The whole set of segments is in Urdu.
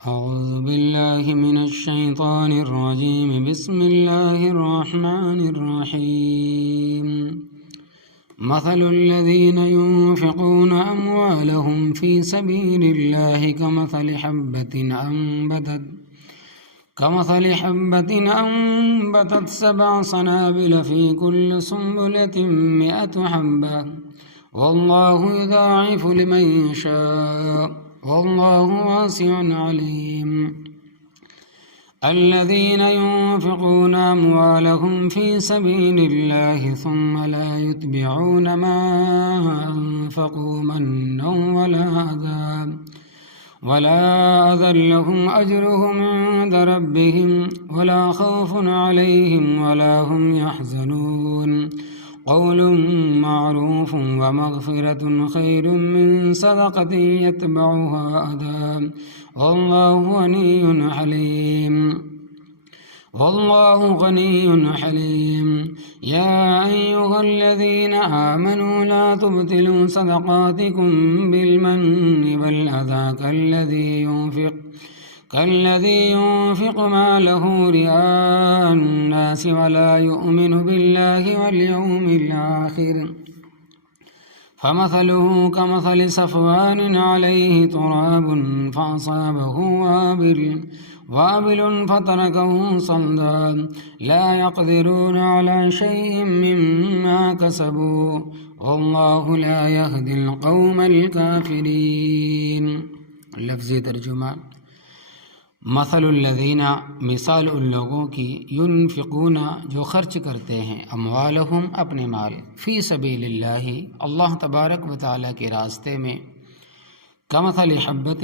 أعوذ بالله من الشيطان الرجيم بسم الله الرحمن الرحيم مثل الذين ينفقون أموالهم في سبيل الله كمثل حبة أنبتت 7 سنابل في كل سنبلة 100 حبة والله يضاعف لمن يشاء والله واسع عليم الذين ينفقون أموالهم في سبيل الله ثم لا يتبعون ما أنفقوا منا ولا أذى لهم أجرهم عند ربهم ولا خوف عليهم ولا هم يحزنون قول معروف ومغفرة خير من صدقة يتبعها أذى والله غني حليم يا أيها الذين آمنوا لا تبطلوا صدقاتكم بالمن والأذى كالذي ينفق ماله رئاء الناس ولا يؤمن بالله واليوم الآخر فمثله كمثل صفوان عليه تراب فأصابه وابل فتركه صلدا لا يقدرون على شيء مما كسبوا والله لا يهدي القوم الكافرين. لفظی ترجمہ: مثل الذین، مثال ان لوگوں کی، ینفقون، جو خرچ کرتے ہیں، اموالہم، اپنے مال، فی سبیل اللہ، اللہ تبارک و تعالیٰ کے راستے میں، کمثل حبۃ،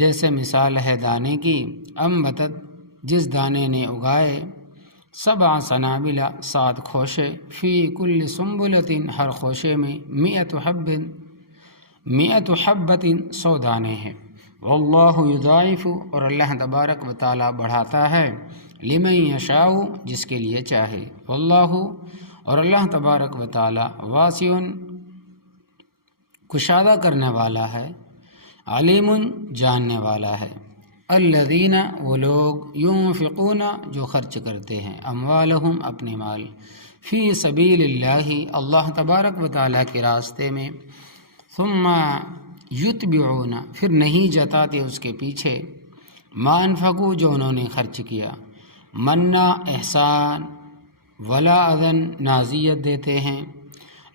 جیسے مثال ہے دانے کی، انبتت، جس دانے نے اگائے، 7 سنابل، 7 خوشے، فی کل سنبلۃ، ہر خوشے میں، 100 حبۃ، 100 دانے ہیں، واللہ یضاعف، اور اللہ تبارک و تعالیٰ بڑھاتا ہے، لمن یشاء، جس کے لیے چاہے، واللہ، اور اللہ تبارک و تعالیٰ، واسع، کشادہ کرنے والا ہے، علیم، جاننے والا ہے، الذین، وہ لوگ، ینفقون، جو خرچ کرتے ہیں، اموالہم، اپنے مال، فی سبیل اللہ، اللہ تبارک و تعالیٰ کے راستے میں، ثم یتبعون، پھر نہیں جتاتے اس کے پیچھے، ما انفقوا، جو انہوں نے خرچ کیا، منا، احسان، ولا اذن، نازیت دیتے ہیں،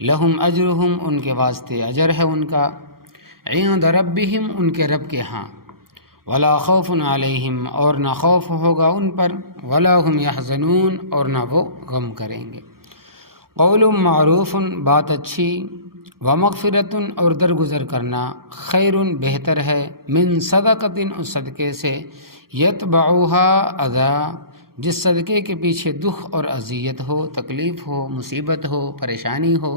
لہم اجرہم، ان کے واسطے اجر ہے ان کا، عند ربہم، ان کے رب کے ہاں، ولا خوف علیہم، اور نہ خوف ہوگا ان پر، ولا ہم یحزنون، اور نہ وہ غم کریں گے، قول معروف، بات اچھی، ومغفرۃ، اور درگزر کرنا، خیر، بہتر ہے، من صدقۃ، اس صدقے سے، یتبعها اذی، جس صدقے کے پیچھے دکھ اور اذیت ہو، تکلیف ہو، مصیبت ہو، پریشانی ہو،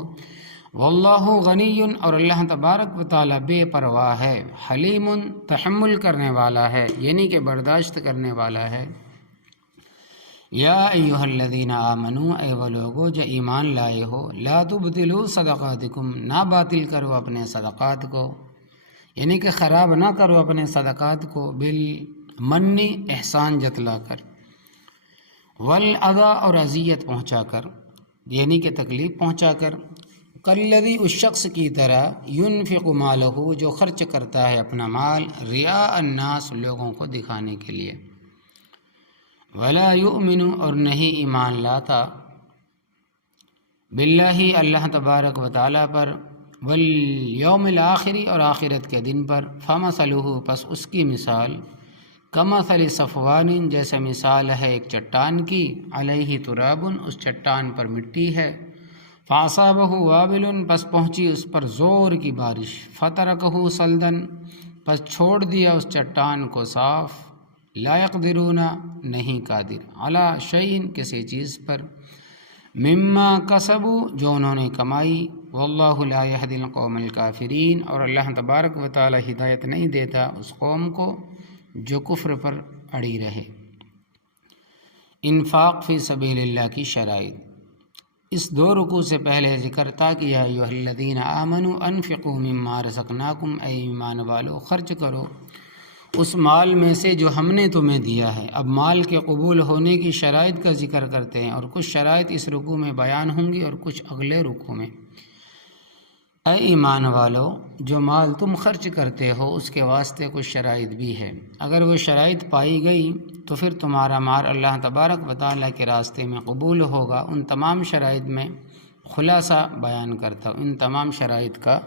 واللہ غنی، اور اللہ تبارک و تعالیٰ بے پرواہ ہے، حلیم، تحمل کرنے والا ہے، یعنی کہ برداشت کرنے والا ہے، یا ایہا الذین آمنوا، اے وہ لوگو جو ایمان لائے ہو، لا تبطلوا صدقاتکم، نہ باطل کرو اپنے صدقات کو، یعنی کہ خراب نہ کرو اپنے صدقات کو، بالمن، احسان جتلا کر، والاذی، اور اذیت پہنچا کر، یعنی کہ تکلیف پہنچا کر، کالذی، اس شخص کی طرح، ینفق مالہ، جو خرچ کرتا ہے اپنا مال، رئاء الناس، لوگوں کو دکھانے کے لیے، ولا یؤمن، اور نہیں ایمان لاتا، باللہ، اللہ تبارک و تعالیٰ پر، والیوم الآخر، اور آخرت کے دن پر، فمثلہ، پس اس کی مثال، کمثل صفوان، جیسے مثال ہے ایک چٹان کی، علیہ تراب، اس چٹان پر مٹی ہے، فاصابہ وابل، پس پہنچی اس پر زور کی بارش، فترکہ صلدا، پس چھوڑ دیا اس چٹان کو صاف، لا یقدرون، نہیں قادر، علی شیء، کسی چیز پر، مما کسبوا، جو انہوں نے کمائی، واللہ لا یہدی القوم الکافرین، اور اللہ تبارک و تعالی ہدایت نہیں دیتا اس قوم کو جو کفر پر اڑی رہے۔ انفاق فی سبیل اللہ کی شرائط، اس 2 رکوع سے پہلے ذکر تھا کہ یا ایھا الذین آمنوا انفقوا مما رزقناکم، اے ایمان والو خرچ کرو اس مال میں سے جو ہم نے تمہیں دیا ہے۔ اب مال کے قبول ہونے کی شرائط کا ذکر کرتے ہیں، اور کچھ شرائط اس رکوع میں بیان ہوں گی اور کچھ اگلے رکوع میں۔ اے ایمان والو، جو مال تم خرچ کرتے ہو اس کے واسطے کچھ شرائط بھی ہے۔ اگر وہ شرائط پائی گئی تو پھر تمہارا مال اللہ تبارک و تعالیٰ کے راستے میں قبول ہوگا۔ ان تمام شرائط میں خلاصہ بیان کرتا ہوں، ان تمام شرائط کا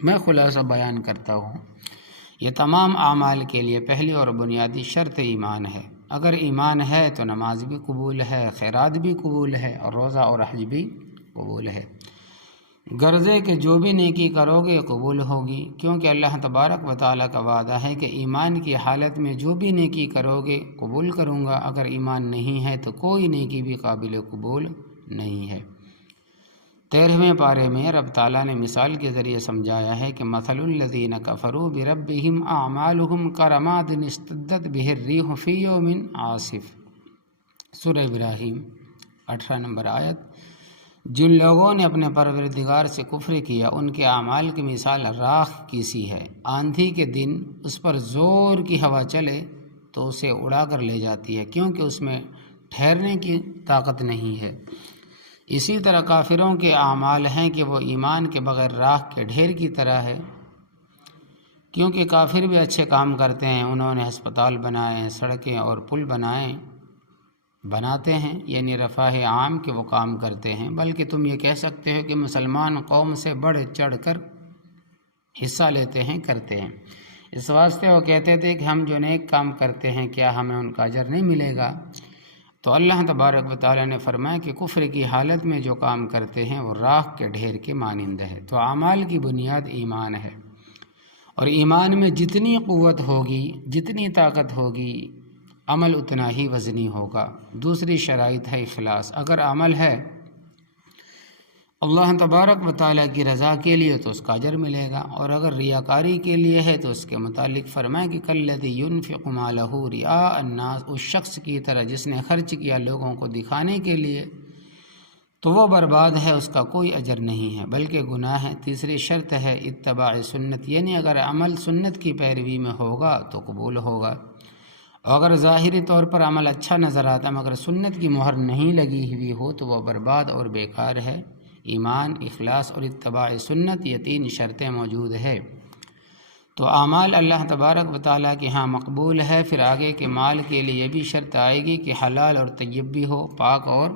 میں خلاصہ بیان کرتا ہوں۔ یہ تمام اعمال کے لیے پہلی اور بنیادی شرط ایمان ہے۔ اگر ایمان ہے تو نماز بھی قبول ہے، خیرات بھی قبول ہے، اور روزہ اور حج بھی قبول ہے۔ غرضے کہ جو بھی نیکی کرو گے قبول ہوگی، کیونکہ اللہ تبارک و تعالیٰ کا وعدہ ہے کہ ایمان کی حالت میں جو بھی نیکی کرو گے قبول کروں گا۔ اگر ایمان نہیں ہے تو کوئی نیکی بھی قابل قبول نہیں ہے۔ 13ویں پارے میں رب تعالیٰ نے مثال کے ذریعے سمجھایا ہے کہ مثل الذین کفروا بربہم اعمالہم کرماد اشتدت بہ الریح فی یوم عاصف، سورہ ابراہیم 18 نمبر آیت۔ جن لوگوں نے اپنے پروردگار سے کفر کیا ان کے اعمال کی مثال راکھ کی سی ہے، آندھی کے دن اس پر زور کی ہوا چلے تو اسے اڑا کر لے جاتی ہے، کیونکہ اس میں ٹھہرنے کی طاقت نہیں ہے۔ اسی طرح کافروں کے اعمال ہیں کہ وہ ایمان کے بغیر راکھ کے ڈھیر کی طرح ہے، کیونکہ کافر بھی اچھے کام کرتے ہیں، انہوں نے ہسپتال بنائے، سڑکیں اور پل بناتے ہیں، یعنی رفاہ عام کے وہ کام کرتے ہیں، بلکہ تم یہ کہہ سکتے ہو کہ مسلمان قوم سے بڑھ چڑھ کر حصہ لیتے ہیں، کرتے ہیں۔ اس واسطے وہ کہتے تھے کہ ہم جو نیک کام کرتے ہیں کیا ہمیں ان کا اجر نہیں ملے گا؟ تو اللہ تبارک و تعالیٰ نے فرمایا کہ کفر کی حالت میں جو کام کرتے ہیں وہ راکھ کے ڈھیر کے مانند ہے۔ تو اعمال کی بنیاد ایمان ہے، اور ایمان میں جتنی قوت ہوگی، جتنی طاقت ہوگی، عمل اتنا ہی وزنی ہوگا۔ دوسری شرائط ہے اخلاص۔ اگر عمل ہے اللہ تبارک و تعالیٰ کی رضا کے لیے تو اس کا اجر ملے گا، اور اگر ریاکاری کے لیے ہے تو اس کے متعلق فرمائے کہ کالذی ينفق مالہ رئاء الناس، اس شخص کی طرح جس نے خرچ کیا لوگوں کو دکھانے کے لیے، تو وہ برباد ہے، اس کا کوئی اجر نہیں ہے بلکہ گناہ ہے۔ تیسری شرط ہے اتباع سنت، یعنی اگر عمل سنت کی پیروی میں ہوگا تو قبول ہوگا، اور اگر ظاہری طور پر عمل اچھا نظر آتا مگر سنت کی مہر نہیں لگی ہوئی ہو تو وہ برباد اور بیکار ہے۔ ایمان، اخلاص اور اتباع سنت، یہ 3 شرطیں موجود ہے تو اعمال اللہ تبارک و تعالیٰ کے ہاں مقبول ہے۔ پھر آگے کے مال کے لیے یہ بھی شرط آئے گی کہ حلال اور طیب بھی ہو، پاک اور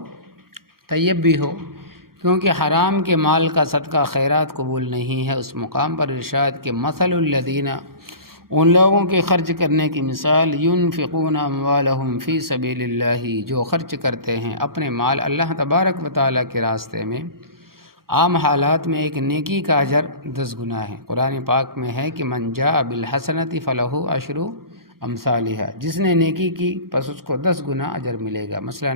طیب بھی ہو، کیونکہ حرام کے مال کا صدقہ خیرات قبول نہیں ہے۔ اس مقام پر ارشاد کہ مثل الذین، ان لوگوں کے خرچ کرنے کی مثال، ينفقون اموالہم فی سبیل اللہ، جو خرچ کرتے ہیں اپنے مال اللہ تبارک و تعالیٰ کے راستے میں۔ عام حالات میں ایک نیکی کا اجر 10 گنا ہے۔ قرآن پاک میں ہے کہ من جاء بالحسنۃ فلہ عشر امثالھا، جس نے نیکی کی پس اس کو 10 گنا اجر ملے گا۔ مثلا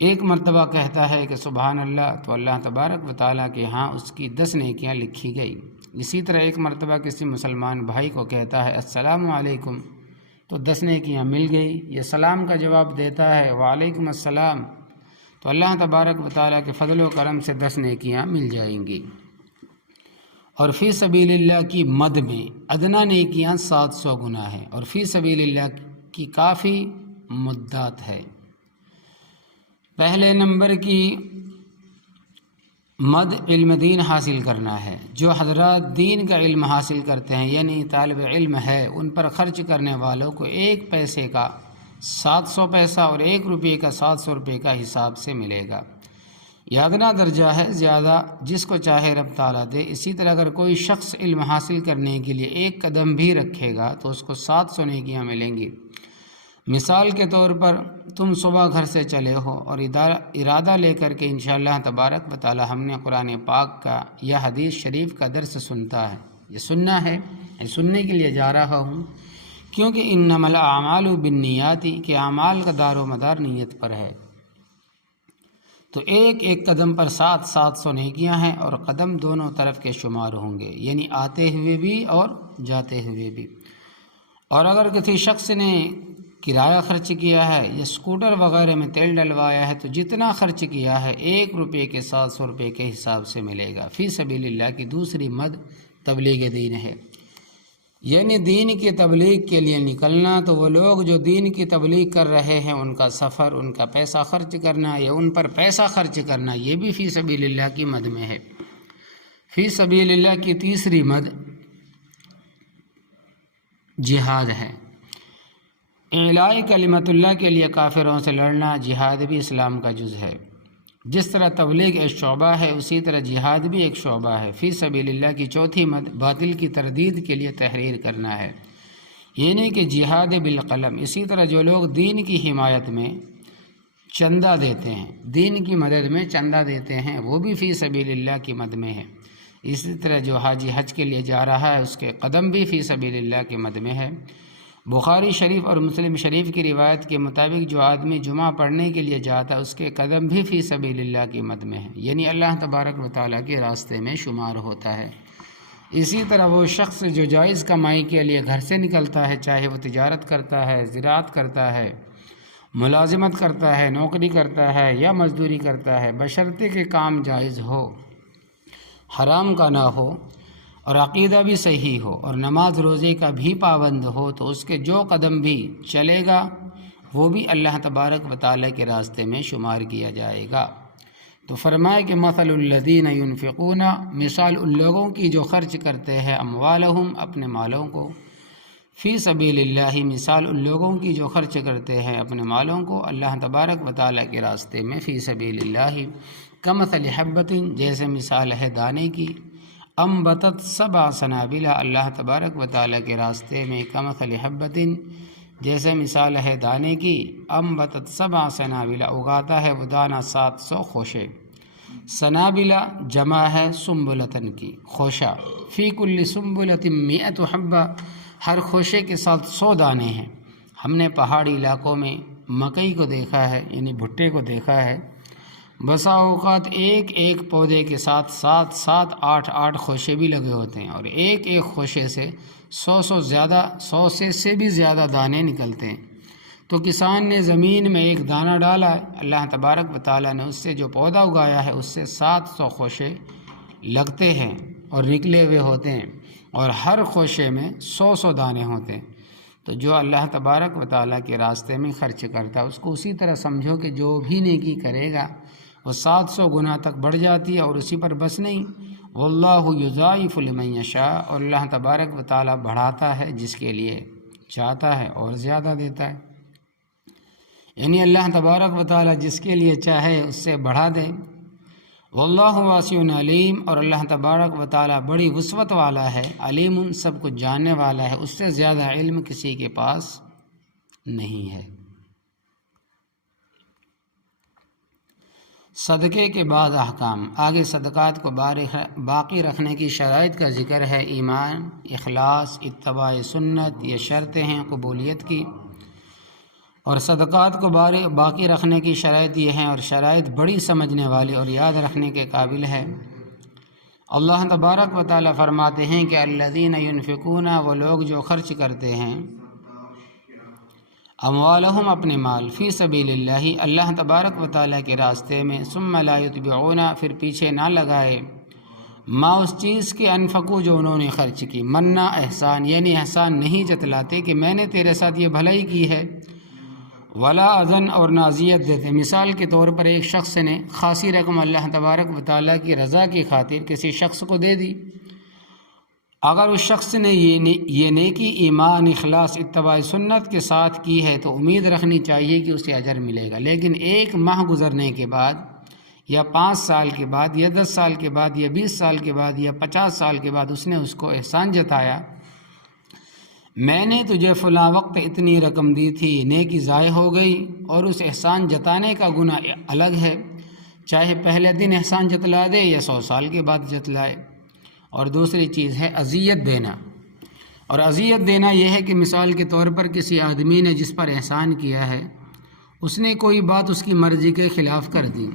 ایک مرتبہ کہتا ہے کہ سبحان اللہ تو اللہ تبارک و تعالیٰ کے ہاں اس کی 10 نیکیاں لکھی گئی۔ اسی طرح ایک مرتبہ کسی مسلمان بھائی کو کہتا ہے السلام علیکم تو 10 نیکیاں مل گئی۔ یہ سلام کا جواب دیتا ہے وعلیکم السلام تو اللہ تبارک و تعالیٰ کے فضل و کرم سے 10 نیکیاں مل جائیں گی۔ اور فی سبیل اللہ کی مد میں ادنا نیکیاں 700 گنا ہے، اور فی سبیل اللہ کی کافی مدت ہے۔ پہلے نمبر کی مد علم دین حاصل کرنا ہے۔ جو حضرات دین کا علم حاصل کرتے ہیں یعنی طالب علم ہے، ان پر خرچ کرنے والوں کو 1 پیسے کا 700 پیسہ اور 1 روپے کا 700 روپے کا حساب سے ملے گا۔ یہ ادنا درجہ ہے، زیادہ جس کو چاہے رب تعالیٰ دے۔ اسی طرح اگر کوئی شخص علم حاصل کرنے کے لیے 1 قدم بھی رکھے گا تو اس کو 700 نیکیاں ملیں گی۔ مثال کے طور پر تم صبح گھر سے چلے ہو اور ارادہ لے کر کہ انشاءاللہ تبارک و تعالی ہم نے قرآن پاک کا یا حدیث شریف کا درس سنتا ہے، یہ سننا ہے، یہ سننے کے لیے جا رہا ہوں، کیونکہ انما الاعمال بالنیات کہ اعمال کا دار و مدار نیت پر ہے۔ تو ایک قدم پر 700 نیکیاں ہیں، اور قدم دونوں طرف کے شمار ہوں گے، یعنی آتے ہوئے بھی اور جاتے ہوئے بھی۔ اور اگر کسی شخص نے کرایہ خرچ کیا ہے یا اسکوٹر وغیرہ میں تیل ڈلوایا ہے تو جتنا خرچ کیا ہے 1 روپے کے 700 روپے کے حساب سے ملے گا۔ فی سبیل اللہ کی دوسری مد تبلیغ دین ہے۔ یعنی دین کی تبلیغ کے لیے نکلنا، تو وہ لوگ جو دین کی تبلیغ کر رہے ہیں ان کا سفر، ان کا پیسہ خرچ کرنا یا ان پر پیسہ خرچ کرنا، یہ بھی فی سبیل اللہ کی مد میں ہے۔ فی سبیل اللہ کی تیسری مد جہاد ہے۔ اعلاء کلمت اللہ کے لیے کافروں سے لڑنا، جہاد بھی اسلام کا جز ہے۔ جس طرح تبلیغ ایک شعبہ ہے، اسی طرح جہاد بھی ایک شعبہ ہے۔ فی سبیل اللہ کی چوتھی مد باطل کی تردید کے لیے تحریر کرنا ہے، یعنی کہ جہاد بالقلم۔ اسی طرح جو لوگ دین کی حمایت میں چندہ دیتے ہیں، دین کی مدد میں چندہ دیتے ہیں، وہ بھی فی سبیل اللہ کی مد میں ہے۔ اسی طرح جو حاجی حج کے لیے جا رہا ہے، اس کے قدم بھی فی سبیل اللہ کی مد میں ہے۔ بخاری شریف اور مسلم شریف کی روایت کے مطابق جو آدمی جمعہ پڑھنے کے لیے جاتا ہے، اس کے قدم بھی فی سبیل اللہ کی مد میں ہے، یعنی اللہ تبارک و تعالیٰ کے راستے میں شمار ہوتا ہے۔ اسی طرح وہ شخص جو جائز کمائی کے لیے گھر سے نکلتا ہے، چاہے وہ تجارت کرتا ہے، زراعت کرتا ہے، ملازمت کرتا ہے، نوکری کرتا ہے یا مزدوری کرتا ہے، بشرطے کہ کام جائز ہو، حرام کا نہ ہو، اور عقیدہ بھی صحیح ہو، اور نماز روزے کا بھی پابند ہو، تو اس کے جو قدم بھی چلے گا وہ بھی اللہ تبارک و تعالیٰ کے راستے میں شمار کیا جائے گا۔ تو فرمائے کہ مثل الذین ینفقون، مثال ان لوگوں کی جو خرچ کرتے ہیں اموالہم، اپنے مالوں کو، فی سبیل اللہ، مثال ان لوگوں کی جو خرچ کرتے ہیں اپنے مالوں کو اللہ تبارک و تعالیٰ کے راستے میں فی سبیل اللہ، کمثل حبۃ، جیسے مثال ہے دانے کی، انبتت سبع سنابل، اللہ تبارک و تعالیٰ کے راستے میں کمثل حبۃ، جیسے مثال ہے دانے کی، انبتت سبع سنابل، اگاتا ہے وہ دانہ 700 خوشے، سنابل جمع ہے سنبلتن کی، خوشہ، فی کل سنبلۃ 100 حبہ، ہر خوشے کے ساتھ 100 دانے ہیں۔ ہم نے پہاڑی علاقوں میں مکئی کو دیکھا ہے، یعنی بھٹے کو دیکھا ہے، بسا اوقات ایک ایک پودے کے ساتھ 7 8 خوشے بھی لگے ہوتے ہیں، اور ایک ایک خوشے سے 100 سے بھی زیادہ دانے نکلتے ہیں۔ تو کسان نے زمین میں ایک دانہ ڈالا ہے، اللہ تبارک و تعالیٰ نے اس سے جو پودا اگایا ہے اس سے 700 خوشے لگتے ہیں اور نکلے ہوئے ہوتے ہیں، اور ہر خوشے میں 100 دانے ہوتے ہیں۔ تو جو اللہ تبارک و تعالیٰ کے راستے میں خرچ کرتا ہے، اس کو اسی طرح سمجھو کہ جو بھی نیکی کرے گا وہ 700 گنا تک بڑھ جاتی ہے، اور اسی پر بس نہیں، واللہ یضاعف لمن یشاء، اور اللہ تبارک و تعالیٰ بڑھاتا ہے جس کے لیے چاہتا ہے اور زیادہ دیتا ہے، یعنی اللہ تبارک و تعالیٰ جس کے لیے چاہے اس سے بڑھا دے۔ واللہ واسع علیم، اور اللہ تبارک و تعالیٰ بڑی وسعت والا ہے، علیم سب کچھ جاننے والا ہے، اس سے زیادہ علم کسی کے پاس نہیں ہے۔ صدقے کے بعد احکام، آگے صدقات کو باقی رکھنے کی شرائط کا ذکر ہے۔ ایمان، اخلاص، اتباع سنت، یہ شرطیں ہیں قبولیت کی، اور صدقات کو باقی رکھنے کی شرائط یہ ہیں، اور شرائط بڑی سمجھنے والی اور یاد رکھنے کے قابل ہے۔ اللہ تبارک و تعالیٰ فرماتے ہیں کہ الذین ینفقون، وہ لوگ جو خرچ کرتے ہیں، اموالہم، اپنے مال، فی سبیل اللہ، اللہ تبارک و تعالیٰ کے راستے میں، ثم لا یتبعون، پھر پیچھے نہ لگائے، ما اس چیز کے انفقو جو انہوں نے خرچ کی، منا احسان، یعنی احسان نہیں جتلاتے کہ میں نے تیرے ساتھ یہ بھلائی کی ہے، ولا اذن، اور نہ اذیت دیتے۔ مثال کے طور پر ایک شخص نے خاصی رقم اللہ تبارک و تعالیٰ کی رضا کی خاطر کسی شخص کو دے دی، اگر اس شخص نے یہ نیکی ایمان، اخلاص، اتباع سنت کے ساتھ کی ہے تو امید رکھنی چاہیے کہ اسے اجر ملے گا، لیکن 1 ماہ گزرنے کے بعد، یا 5 سال کے بعد، یا 10 سال کے بعد، یا 20 سال کے بعد، یا 50 سال کے بعد اس نے اس کو احسان جتایا، میں نے تجھے فلاں وقت اتنی رقم دی تھی، نیکی ضائع ہو گئی، اور اس احسان جتانے کا گناہ الگ ہے، چاہے پہلے دن احسان جتلا دے یا 100 سال کے بعد جتلائے۔ اور دوسری چیز ہے اذیت دینا، اور اذیت دینا یہ ہے کہ مثال کے طور پر کسی آدمی نے جس پر احسان کیا ہے، اس نے کوئی بات اس کی مرضی کے خلاف کر دی،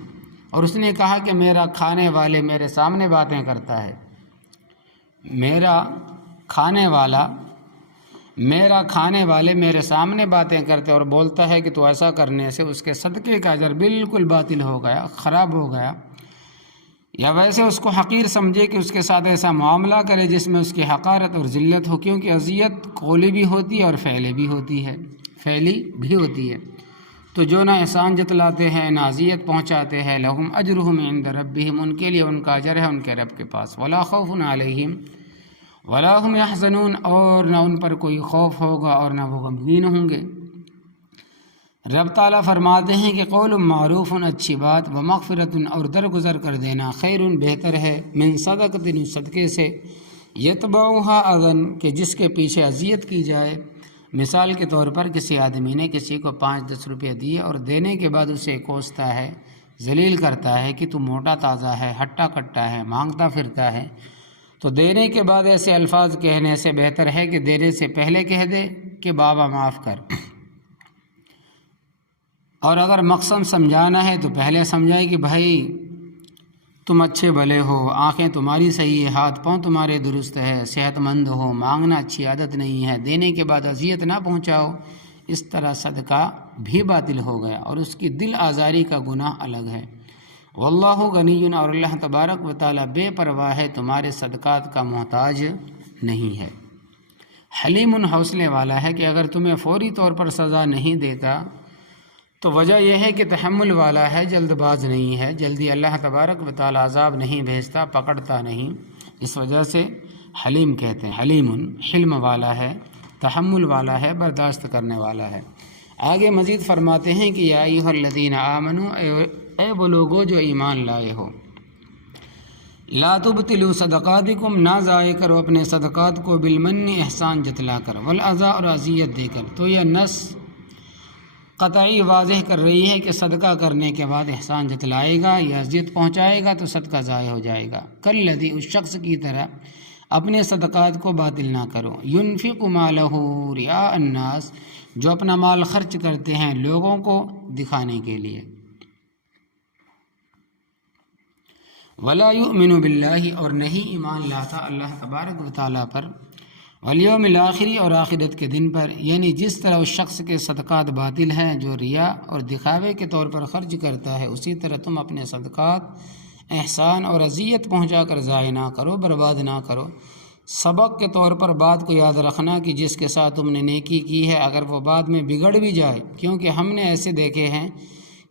اور اس نے کہا کہ میرا کھانے والے میرے سامنے باتیں کرتا ہے، میرا کھانے والے میرے سامنے باتیں کرتے، اور بولتا ہے کہ تو ایسا کرنے سے اس کے صدقے کا اجر بالکل باطل ہو گیا، خراب ہو گیا۔ یا ویسے اس کو حقیر سمجھے کہ اس کے ساتھ ایسا معاملہ کرے جس میں اس کی حقارت اور ذلت ہو، کیونکہ اذیت قولی بھی ہوتی ہے اور فعلی بھی ہوتی ہے تو جو نہ احسان جتلاتے ہیں نہ اذیت پہنچاتے ہیں، لہم اجرہم عند ربہم، ان کے لیے ان کا اجر ہے ان کے رب کے پاس، ولا خوف علیہم ولا هم یحزنون، اور نہ ان پر کوئی خوف ہوگا اور نہ وہ غمگین ہوں گے۔ رب تعالیٰ فرماتے ہیں کہ قول معروف، اچھی بات، و مغفرت، اور درگزر کر دینا، خیر، بہتر ہے، من صدقۃ، صدقے سے، یتبعها اذن، کہ جس کے پیچھے اذیت کی جائے۔ مثال کے طور پر کسی آدمی نے کسی کو 5-10 روپے دیے اور دینے کے بعد اسے کوستا ہے، ذلیل کرتا ہے کہ تو موٹا تازہ ہے، ہٹا کٹا ہے، مانگتا پھرتا ہے، تو دینے کے بعد ایسے الفاظ کہنے سے بہتر ہے کہ دینے سے پہلے کہہ دے کہ بابا معاف کر، اور اگر مقصد سمجھانا ہے تو پہلے سمجھائے کہ بھائی تم اچھے بھلے ہو، آنکھیں تمہاری صحیح ہے، ہاتھ پاؤں تمہارے درست ہے، صحت مند ہو، مانگنا اچھی عادت نہیں ہے، دینے کے بعد اذیت نہ پہنچاؤ، اس طرح صدقہ بھی باطل ہو گیا اور اس کی دل آزاری کا گناہ الگ ہے۔ واللہ غنی، اور اللہ تبارک و تعالیٰ بے پرواہ ہے، تمہارے صدقات کا محتاج نہیں ہے۔ حلیم، حوصلے والا ہے کہ اگر تمہیں فوری طور پر سزا نہیں دیتا تو وجہ یہ ہے کہ تحمل والا ہے، جلد باز نہیں ہے، جلدی اللہ تبارک و تعالیٰ عذاب نہیں بھیجتا، پکڑتا نہیں، اس وجہ سے حلیم کہتے ہیں۔ حلیم حلم والا ہے، تحمل والا ہے، برداشت کرنے والا ہے۔ آگے مزید فرماتے ہیں کہ یا ایھا الذین آمنوا، اے وہ لوگو جو ایمان لائے ہو، لا تبطلوا صدقاتکم، نہ ضائع کرو اپنے صدقات کو، بالمن، احسان جتلا کر، والاذی، اور اذیت دے کر۔ تو یہ نص قطعی واضح کر رہی ہے کہ صدقہ کرنے کے بعد احسان جتلائے گا یا اذیت پہنچائے گا تو صدقہ ضائع ہو جائے گا۔ کالذی، اس شخص کی طرح اپنے صدقات کو باطل نہ کرو، ينفق مالہ رئاء الناس، جو اپنا مال خرچ کرتے ہیں لوگوں کو دکھانے کے لیے، ولا یؤمن باللہ، اور نہیں ایمان لاتا اللہ تبارک و تعالیٰ پر، والیوم الآخر، اور آخرت کے دن پر، یعنی جس طرح اس شخص کے صدقات باطل ہیں جو ریا اور دکھاوے کے طور پر خرچ کرتا ہے، اسی طرح تم اپنے صدقات احسان اور اذیت پہنچا کر ضائع نہ کرو، برباد نہ کرو۔ سبق کے طور پر بات کو یاد رکھنا کہ جس کے ساتھ تم نے نیکی کی ہے اگر وہ بعد میں بگڑ بھی جائے، کیونکہ ہم نے ایسے دیکھے ہیں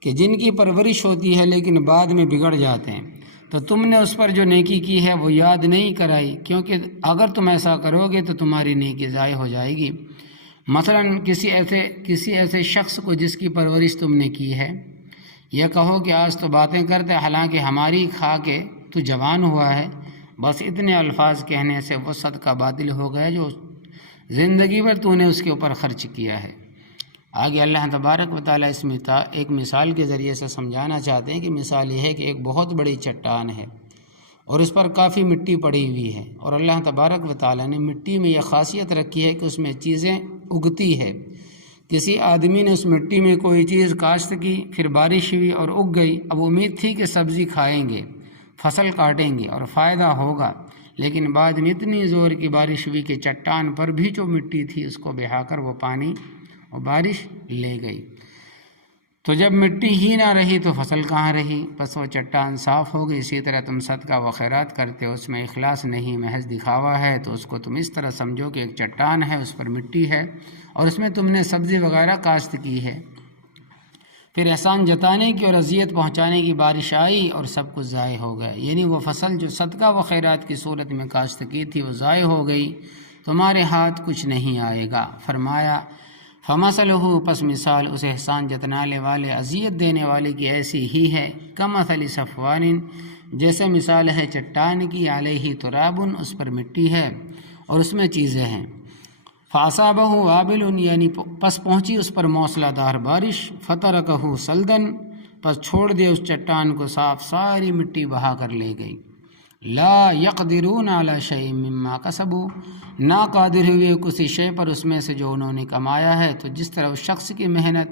کہ جن کی پرورش ہوتی ہے لیکن بعد میں بگڑ جاتے ہیں، تو تم نے اس پر جو نیکی کی ہے وہ یاد نہیں کرائی، کیونکہ اگر تم ایسا کرو گے تو تمہاری نیکی ضائع ہو جائے گی۔ مثلا کسی ایسے شخص کو جس کی پرورش تم نے کی ہے، یہ کہو کہ آج تو باتیں کرتے حالانکہ ہماری کھا کے تو جوان ہوا ہے، بس اتنے الفاظ کہنے سے وہ صدقہ باطل ہو گیا جو زندگی بھر تو نے اس کے اوپر خرچ کیا ہے۔ آگے اللہ تبارک و تعالیٰ اس میں ایک مثال کے ذریعے سے سمجھانا چاہتے ہیں کہ مثال یہ ہے کہ ایک بہت بڑی چٹان ہے اور اس پر کافی مٹی پڑی ہوئی ہے، اور اللہ تبارک و تعالیٰ نے مٹی میں یہ خاصیت رکھی ہے کہ اس میں چیزیں اگتی ہے۔ کسی آدمی نے اس مٹی میں کوئی چیز کاشت کی، پھر بارش ہوئی اور اگ گئی، اب امید تھی کہ سبزی کھائیں گے، فصل کاٹیں گے اور فائدہ ہوگا، لیکن بعد میں اتنی زور کی بارش ہوئی کہ چٹان پر بھی جو مٹی تھی اس کو بہا کر وہ پانی اور بارش لے گئی۔ تو جب مٹی ہی نہ رہی تو فصل کہاں رہی، بس وہ چٹان صاف ہو گئی۔ اسی طرح تم صدقہ و خیرات کرتے ہو، اس میں اخلاص نہیں، محض دکھاوا ہے، تو اس کو تم اس طرح سمجھو کہ ایک چٹان ہے، اس پر مٹی ہے اور اس میں تم نے سبزی وغیرہ کاشت کی ہے، پھر احسان جتانے کی اور اذیت پہنچانے کی بارش آئی اور سب کچھ ضائع ہو گیا، یعنی وہ فصل جو صدقہ و خیرات کی صورت میں کاشت کی تھی وہ ضائع ہو گئی، تمہارے ہاتھ کچھ نہیں آئے گا۔ فرمایا فمثلہ، پس مثال اس احسان جتانے والے اذیت دینے والے کی ایسی ہی ہے، کمثل صفوان، جیسے مثال ہے چٹان کی، علیہ تراب، اس پر مٹی ہے اور اس میں چیزیں ہیں، فاصابہ وابل، یعنی پس پہنچی اس پر موسلا دار بارش، فترکہ سلدن، پس چھوڑ دے اس چٹان کو صاف، ساری مٹی بہا کر لے گئی۔ لا یقدرون علی شیء مما کسبوا، نا قادر ہوئے کسی شے پر اس میں سے جو انہوں نے کمایا ہے۔ تو جس طرح اس شخص کی محنت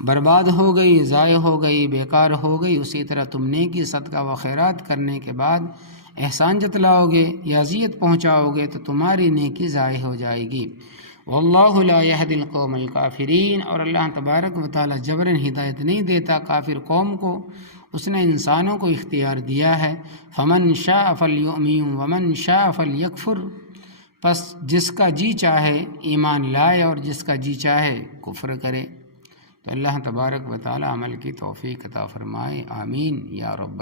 برباد ہو گئی، ضائع ہو گئی، بیکار ہو گئی، اسی طرح تم نیکی صدقہ و خیرات کرنے کے بعد احسان جتلاؤ گے یا اذیت پہنچاؤ گے تو تمہاری نیکی ضائع ہو جائے گی۔ واللہ لا یہدی القوم الکافرین، اور اللہ تبارک و تعالی جبراً ہدایت نہیں دیتا کافر قوم کو، اس نے انسانوں کو اختیار دیا ہے، فمن شاء فلیؤمن ومن شاء فلیکفر، پس جس کا جی چاہے ایمان لائے اور جس کا جی چاہے کفر کرے۔ تو اللہ تبارک و تعالی عمل کی توفیق عطا فرمائے، آمین یا رب۔